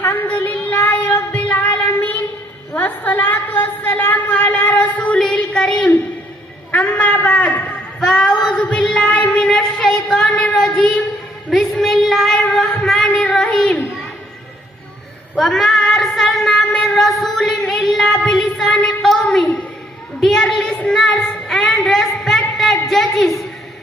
Alhamdulillahi Rabbil Alameen. Wassalatu wassalamu ala Rasulil Kareem. Amma ba'd. Fa'udhu billahi minash shaitanir rajeem. Bismillahir rahmanir rahim. Wa ma arsalna min rasulin illa bilisani qawmi. Dear listeners and respected judges,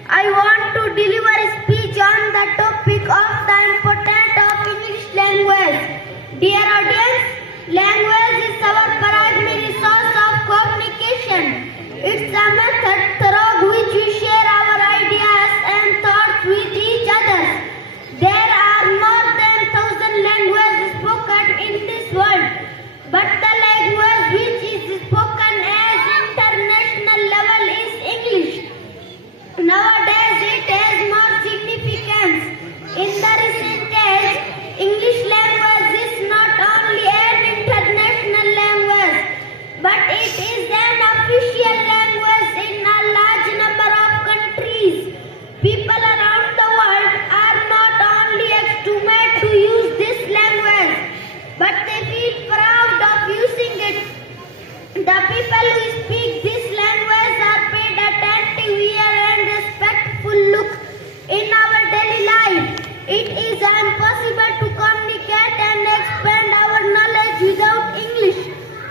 I want to deliver a speech on the topic of the importance of English language. Dear audience, language is our primary source of communication. It's a method through which we share our ideas and thoughts with each other. There are more than 1,000 languages spoken in this world, but the language which is spoken at international level is English. Nowadays it has more significance. In the recent age, English language is not only an international language, but it is an official language in a large number of countries. People around the world are not only accustomed to use this language, but they feel proud of using it. The people who speak this language are paid attentive ear and respectful look in our daily life. It is impossible to communicate and expand our knowledge without English.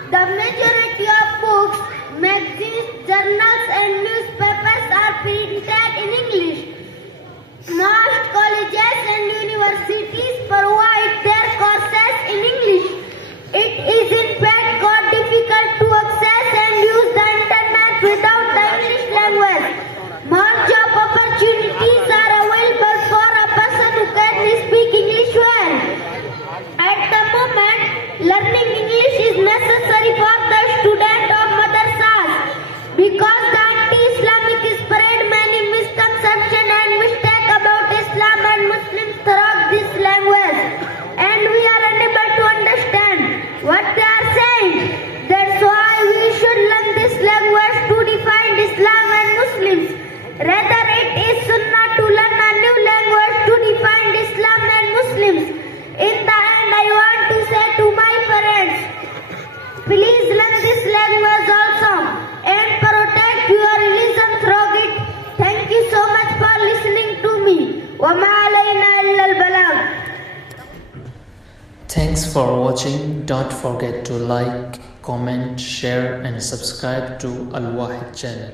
The majority of books, magazines, journals and newspapers are printed in English. Most colleges and universities provide their courses in English. It is in fact quite difficult to access and use the internet without the English language. More job opportunities are available for a person who can speak English well. At the moment, learning English is necessary for the student of madrasas because the anti-Islamic spread many misconceptions and mistakes about Islam and Muslims throughout this language, and we are unable to understand what they are saying. That's why we should learn this language to define Islam and Muslims. Rather, it is sunnah to learn a new language to define Islam and Muslims. In the end, I want to say to my parents, please learn this language also and protect your religion through it. Thank you so much for listening to me. Wa ma alayna illa al-balagh. Thanks for watching. Don't forget to like, comment, share and subscribe to WAHID channel.